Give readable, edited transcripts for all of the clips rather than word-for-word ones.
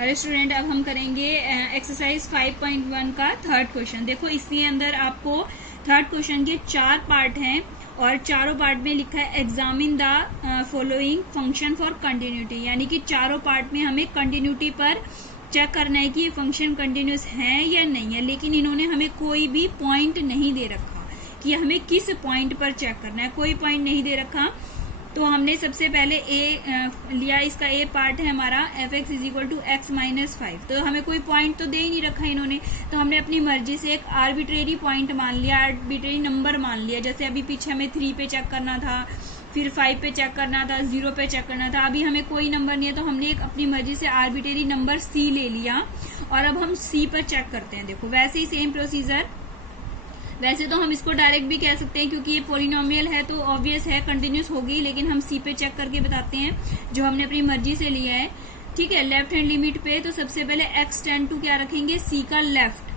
Hello student, अब हम करेंगे एक्सरसाइज 5.1 का थर्ड क्वेश्चन। देखो इसके अंदर आपको थर्ड क्वेश्चन के 4 पार्ट हैं और चारों पार्ट में लिखा है examine the following function for continuity, यानी कि चारों पार्ट में हमें कंटिन्यूटी पर चेक करना है कि ये फंक्शन कंटिन्यूस है या नहीं है। लेकिन इन्होंने हमें कोई भी पॉइंट नहीं दे रखा कि हमें किस पॉइंट पर चेक करना है, कोई पॉइंट नहीं दे रखा। तो हमने सबसे पहले ए लिया, इसका ए पार्ट है हमारा f x is equal to x minus 5। तो हमें कोई पॉइंट तो दे ही नहीं रखा इन्होंने, तो हमने अपनी मर्जी से एक आर्बिट्रेरी पॉइंट मान लिया, आर्बिट्रेरी नंबर मान लिया। जैसे अभी पीछे हमें 3 पे चेक करना था, फिर 5 पे चेक करना था, 0 पे चेक करना था। अभी हमें कोई नंबर नहीं है तो हमने एक अपनी मर्जी से आर्बिट्रेरी नंबर सी ले लिया और अब हम सी पर चेक करते हैं। देखो वैसे ही सेम प्रोसीजर, वैसे तो हम इसको डायरेक्ट भी कह सकते हैं क्योंकि ये पोलिनोमियल है तो ऑब्वियस है कंटिन्यूस होगी, लेकिन हम सी पे चेक करके बताते हैं जो हमने अपनी मर्जी से लिया है। ठीक है, लेफ्ट हैंड लिमिट पे तो सबसे पहले एक्स टेंड टू क्या रखेंगे, सी का लेफ्ट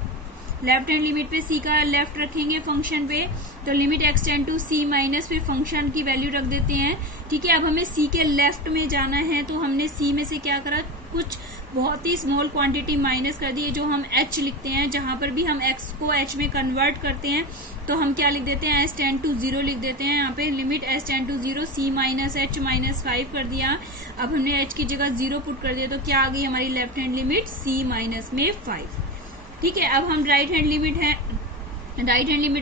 हैंड लिमिट पे सी का लेफ्ट रखेंगे फंक्शन पे। तो limit x tend to c minus फिर फंक्शन की वैल्यू रख देते हैं। ठीक है, अब हमें सी के लेफ्ट में जाना है तो हमने सी में से क्या करा, कुछ बहुत ही स्मॉल क्वांटिटी माइनस कर दी, जो हम एच लिखते हैं। जहां पर भी हम एक्स को एच में कन्वर्ट करते हैं तो हम क्या लिख देते हैं, एस टेंड टू 0 लिख देते हैं। यहाँ पे limit s tend to 0 c minus h minus 5 कर दिया। अब हमने एच की जगह 0 पुट कर दिया तो क्या आ गई हमारी लेफ्ट हैंड लिमिट, सी माइनस में 5। ठीक है, अब हम राइट हैंड लिमिट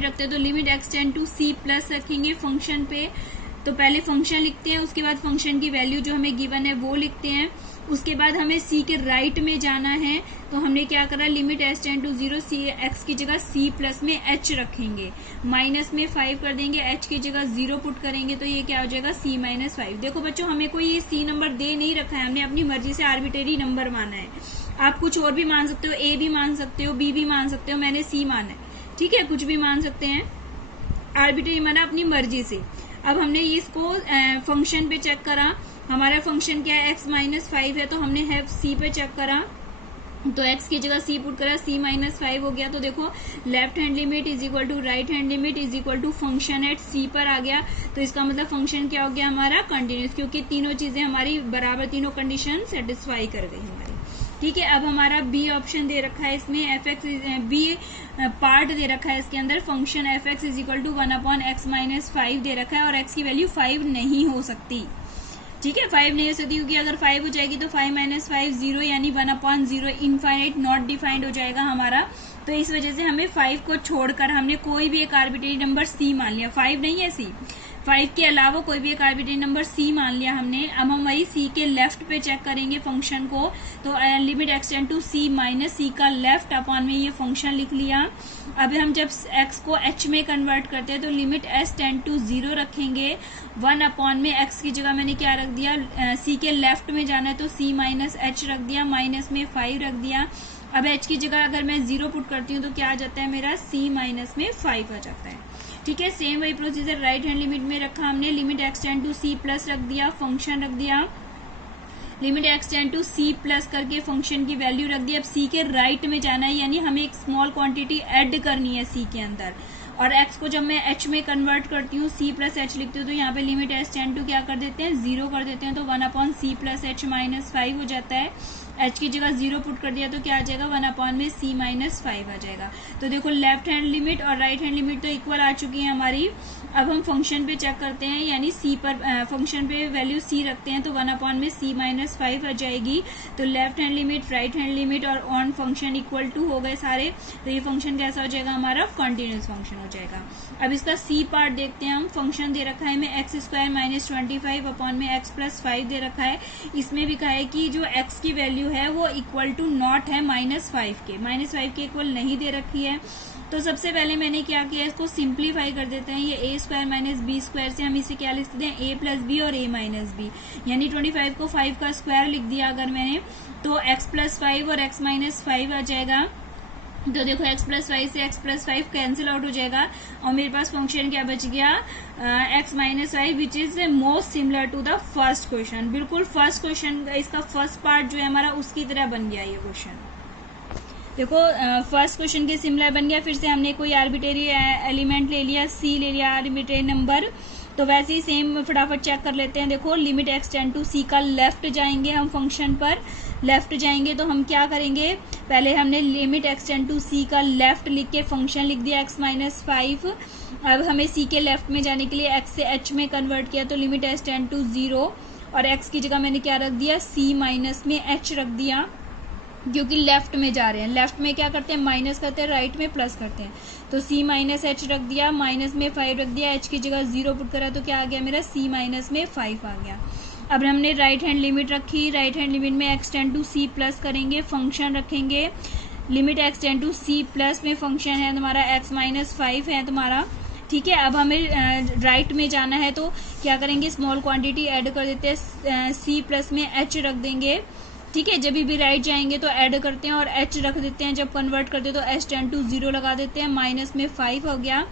रखते हैं तो limit x tend to c plus रखेंगे फंक्शन पे। तो पहले फंक्शन लिखते हैं, उसके बाद फंक्शन की वैल्यू जो हमें गिवन है वो लिखते हैं। उसके बाद हमें सी के राइट में जाना है तो हमने क्या करा, limit s tend to 0 c x की जगह सी प्लस में एच रखेंगे, माइनस में 5 कर देंगे, एच की जगह 0 पुट करेंगे तो ये क्या हो जाएगा, सी माइनस 5। देखो बच्चों, हमें कोई ये सी नंबर दे नहीं रखा है, हमने अपनी मर्जी से आर्बिट्रेरी नंबर माना है। आप कुछ और भी मान सकते हो, ए भी मान सकते हो, बी भी मान सकते हो, मैंने सी माना है। ठीक है, कुछ भी मान सकते हैं, आर्बिट्रेरी माना अपनी मर्जी से। अब हमने इसको फंक्शन पे चेक करा, हमारा फंक्शन क्या है, x माइनस 5 है तो हमने है सी पे चेक करा तो x की जगह c पुट करा, c माइनस 5 हो गया। तो देखो left hand limit is equal to right hand limit is equal to function at c पर आ गया। तो इसका मतलब फंक्शन क्या हो गया हमारा, कंटिन्यूस, क्योंकि तीनों चीजें हमारी बराबर, तीनों कंडीशन सेटिस्फाई कर गई हमारी। ठीक है, अब हमारा बी ऑप्शन दे रखा है इसमें, एफ एक्स बी पार्ट दे रखा है इसके अंदर, function f x is equal to 1 upon x minus 5 दे रखा है और एक्स की वैल्यू 5 नहीं हो सकती। ठीक है, 5 नहीं हो सकती क्योंकि अगर 5 हो जाएगी तो 5 माइनस 5 0, यानी 1 अपॉन 0 इनफाइनाइट नॉट डिफाइंड हो जाएगा हमारा। तो इस वजह से हमें 5 को छोड़कर हमने कोई भी एक आर्बिट्रेरी नंबर c मान लिया, 5 नहीं है c, 5 के अलावा कोई भी एक आर्बिट्रेरी नंबर c मान लिया हमने। अब हम वही c के लेफ्ट पे चेक करेंगे फंक्शन को, तो limit x tend to c minus c का लेफ्ट अपॉन में ये फंक्शन लिख लिया। अब हम जब x को h में कन्वर्ट करते हैं तो लिमिट s टेंड टू 0 रखेंगे, 1 अपॉन में x की जगह मैंने क्या रख दिया, c के लेफ्ट में जाना है तो c माइनस h रख दिया, माइनस में 5 रख दिया। अब h की जगह अगर मैं 0 पुट करती हूँ तो क्या आ जाता है मेरा, c माइनस में 5 आ जाता है। ठीक है, सेम वही प्रोसीजर राइट हैंड लिमिट में रखा हमने, limit x tend to c plus रख दिया, फंक्शन रख दिया, limit x tend to c plus करके फंक्शन की वैल्यू रख दी। अब सी के राइट में जाना है, यानी हमें एक स्मॉल क्वांटिटी ऐड करनी है सी के अंदर, और x को जब मैं h में कन्वर्ट करती हूँ, c प्लस एच लिखती हूँ तो यहाँ पे लिमिट s टेंड टू क्या कर देते हैं, 0 कर देते हैं, तो 1 upon c plus h minus 5 हो जाता है। h की जगह 0 पुट कर दिया तो क्या आ जाएगा, 1 अपॉन में c माइनस 5 आ जाएगा। तो देखो लेफ्ट हैंड लिमिट और राइट हैंड लिमिट तो इक्वल आ चुकी है हमारी। अब हम फंक्शन पे चेक करते हैं, यानी c पर फंक्शन पे वैल्यू c रखते हैं तो 1 अपॉन में c माइनस 5 आ जाएगी। तो left hand limit, right hand limit और ऑन फंक्शन इक्वल टू हो गए सारे, तो ये फंक्शन कैसा हो जाएगा हमारा, कंटिन्यूस फंक्शन हो जाएगा। अब इसका c पार्ट देखते हैं हम, फंक्शन दे रखा है में एक्स स्क्वायर माइनस 25 अपॉन में एक्स प्लस 5 दे रखा है। इसमें भी कहा है कि जो x की वैल्यू है वो इक्वल टू नॉट है माइनस 5 के, माइनस 5 के इक्वल नहीं दे रखी है। तो सबसे पहले मैंने क्या किया, इसको सिंप्लीफाई कर देते हैं, ये ए स्क्वायर माइनस बी स्क्वायर से हम इसे क्या लिख सकते हैं, ए प्लस बी और ए माइनस बी, यानी 25 को 5 का स्क्वायर लिख दिया अगर मैंने, तो एक्स प्लस 5 और एक्स माइनस 5 आ जाएगा। तो देखो x प्लस 5 से x प्लस 5 कैंसिल आउट हो जाएगा और मेरे पास फंक्शन क्या बच गया, x minus 5 which is most similar to the first question. बिल्कुल फर्स्ट क्वेश्चन, इसका फर्स्ट पार्ट जो है हमारा उसकी तरह बन गया ये क्वेश्चन। देखो फर्स्ट क्वेश्चन के सिमिलर बन गया। फिर से हमने कोई आर्बिट्रेरी एलिमेंट ले लिया, c ले लिया आर्बिट्रेरी नंबर, तो वैसे ही सेम फटाफट चेक कर लेते हैं। देखो लिमिट एक्स टेंड टू सी का लेफ्ट जाएंगे हम फंक्शन पर, लेफ्ट जाएंगे तो हम क्या करेंगे, पहले हमने limit x tend to c का लेफ्ट लिख के फंक्शन लिख दिया x माइनस 5। अब हमें c के लेफ्ट में जाने के लिए x से h में कन्वर्ट किया तो लिमिट h टेंड टू 0 और x की जगह मैंने क्या रख दिया, c माइनस में h रख दिया, क्योंकि लेफ्ट में जा रहे हैं। लेफ्ट में क्या करते हैं, माइनस करते हैं, राइट में प्लस करते हैं। तो c माइनस एच रख दिया, माइनस में 5 रख दिया, h की जगह 0 पुट करा तो क्या आ गया मेरा, c माइनस में 5 आ गया। अब हमने राइट हैंड लिमिट रखी, राइट हैंड लिमिट में x tend to c plus करेंगे, फंक्शन रखेंगे, limit x tend to c plus में फंक्शन है तुम्हारा x माइनस 5 है तुम्हारा, ठीक है। अब हमें राइट में जाना है तो क्या करेंगे, स्मॉल क्वांटिटी ऐड कर देते हैं, c प्लस में h रख देंगे, ठीक है। जब भी राइट जाएंगे तो ऐड करते हैं और h रख देते हैं, जब कन्वर्ट करते हैं तो h टेंड टू 0 लगा देते हैं, माइनस में 5 हो गया।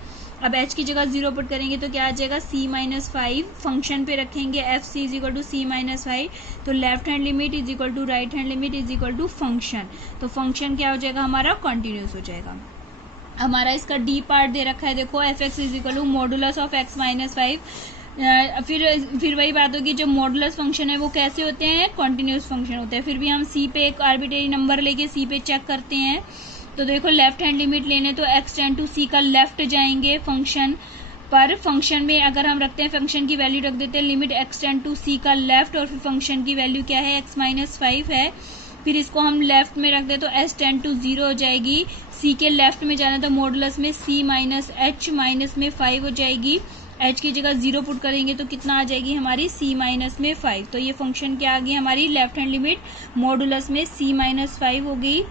अब h की जगह 0 पुट करेंगे तो क्या आ जाएगा, c माइनस 5, फंक्शन पे रखेंगे f c is equal to c minus 5, तो left hand limit is equal to right hand limit is equal to function, तो फंक्शन क्या हो जाएगा हमारा, कॉन्टिन्यूस हो जाएगा। हमारा इसका डी पार्ट दे रखा है, देखो f x is equal to modulus of x minus 5। फिर वही बात होगी, जो मॉडुलस फंक्शन है वो कैसे होते हैं, कॉन्टिन्यूस फंक्शन होते हैं। फिर भी हम c पे एक आर्बिट्रेरी नंबर लेके c पे चेक करते हैं, तो देखो लेफ्ट हैंड लिमिट लेने तो x टेंड टू c का लेफ्ट जाएंगे फंक्शन पर, फंक्शन में अगर हम रखते हैं फंक्शन की वैल्यू रख देते हैं limit x tend to c का लेफ्ट, और फिर फंक्शन की वैल्यू क्या है, x माइनस 5 है। फिर इसको हम लेफ्ट में रख दे तो s टेंड टू 0 हो जाएगी, c के लेफ्ट में जाना तो मॉडुलस में c माइनस h माइनस में 5 हो जाएगी, h की जगह 0 पुट करेंगे तो कितना आ जाएगी हमारी, c माइनस में 5। तो ये फंक्शन क्या आ गई हमारी, लेफ्ट हैंड लिमिट मॉडुलस में c माइनस 5 हो गई।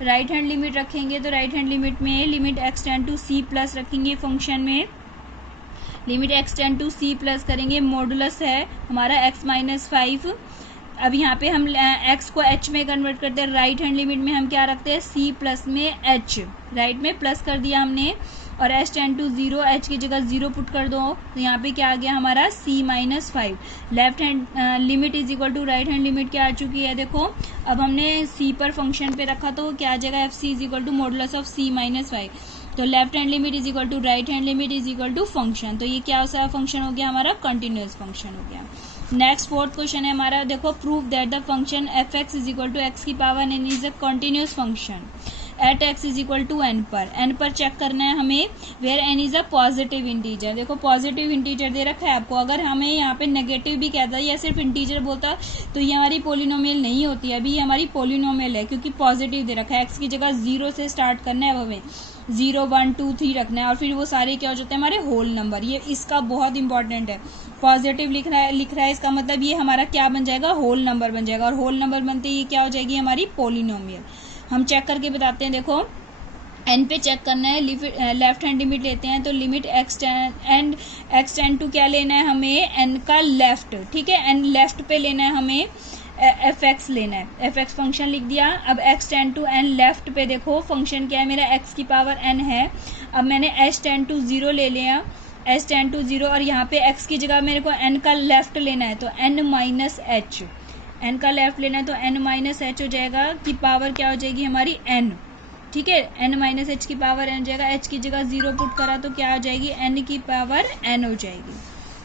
राइट हैंड लिमिट रखेंगे तो राइट हैंड लिमिट में limit x tend to c plus रखेंगे, फंक्शन में limit x tend to c plus करेंगे, मॉडुलस है हमारा x माइनस 5। अब यहाँ पे हम x को h में कन्वर्ट करते हैं, राइट हैंड लिमिट में हम क्या रखते हैं, c प्लस में h, राइट में प्लस कर दिया हमने, और h टेंड टू 0, h की जगह 0 पुट कर दो, तो यहाँ पे क्या आ गया हमारा, c minus 5। Left hand limit is equal to right hand limit क्या आ चुकी है, देखो अब हमने c पर फंक्शन पे रखा तो क्या आ जाएगा, f c is equal to modulus of c minus 5, तो left hand limit is equal to right hand limit is equal to function, तो ये क्या सा फंक्शन हो गया हमारा, कंटिन्यूअस फंक्शन हो गया। नेक्स्ट फोर्थ क्वेश्चन है हमारा, देखो prove that the function f x is equal to x की power n is a continuous function at x is equal to n पर चेक करना है हमें, where n is a positive integer. देखो positive integer दे रखा है आपको, अगर हमें यहाँ पे नेगेटिव भी कहता है या सिर्फ इंटीजर बोलता तो ये हमारी पोलिनोमियल नहीं होती, अभी ये हमारी पोलिनोमियल है क्योंकि पॉजिटिव दे रखा है। x की जगह 0 से स्टार्ट करना है, अब हमें 0 1 2 3 रखना है, और फिर वो सारे क्या हो जाते हैं हमारे होल नंबर। ये इसका बहुत इंपॉर्टेंट है, पॉजिटिव लिख रहा है इसका मतलब ये हमारा क्या बन जाएगा, होल नंबर बन जाएगा, और होल नंबर बनते ही क्या हो जाएगी हमारी पोलिनोमियल। हम चेक करके बताते हैं, देखो n पे चेक करना है, लेफ्ट हैंड लिमिट लेते हैं तो लिमिट x टेंड टू क्या लेना है हमें, n का लेफ्ट, ठीक है, n लेफ्ट पे लेना है हमें, एफ एक्स लेना है, एफ एक्स फंक्शन लिख दिया। अब x tend to n left पे देखो फंक्शन क्या है मेरा, x की पावर n है। अब मैंने h टेंड टू 0 ले लिया, h टेंड टू 0, और यहाँ पे x की जगह मेरे को n का लेफ्ट लेना है तो n माइनस h, n का लेफ्ट लेना है तो n माइनस h हो जाएगा, की पावर क्या हो जाएगी हमारी n, ठीक है, n माइनस h की पावर n हो जाएगा, h की जगह 0 पुट करा तो क्या हो जाएगी, n की पावर n हो जाएगी।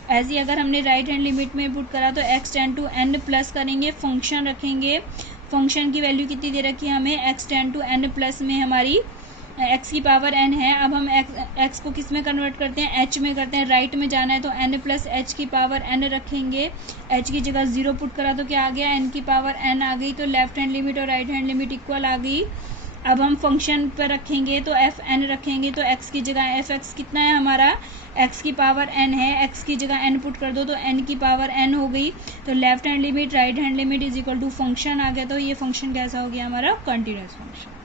ऐसे ही अगर हमने राइट हैंड लिमिट में पुट करा तो x tend to n plus करेंगे, फंक्शन रखेंगे, फंक्शन की वैल्यू कितनी दे रखी है हमें, x tend to n plus में हमारी x की पावर n है। अब हम x को किस में कन्वर्ट करते हैं, h में करते हैं, राइट में जाना है तो n प्लस h की पावर n रखेंगे, h की जगह 0 पुट करा तो क्या आ गया, n की पावर n आ गई, तो लेफ्ट हैंड लिमिट और राइट हैंड लिमिट इक्वल आ गई। अब हम फंक्शन पर रखेंगे तो एफ एन रखेंगे, तो x की जगह एफ एक्स कितना है हमारा, x की पावर n है, x की जगह n पुट कर दो तो n की पावर n हो गई, तो left hand limit right hand limit is equal to function आ गया, तो ये फंक्शन कैसा हो गया हमारा, कंटिन्यूअस फंक्शन।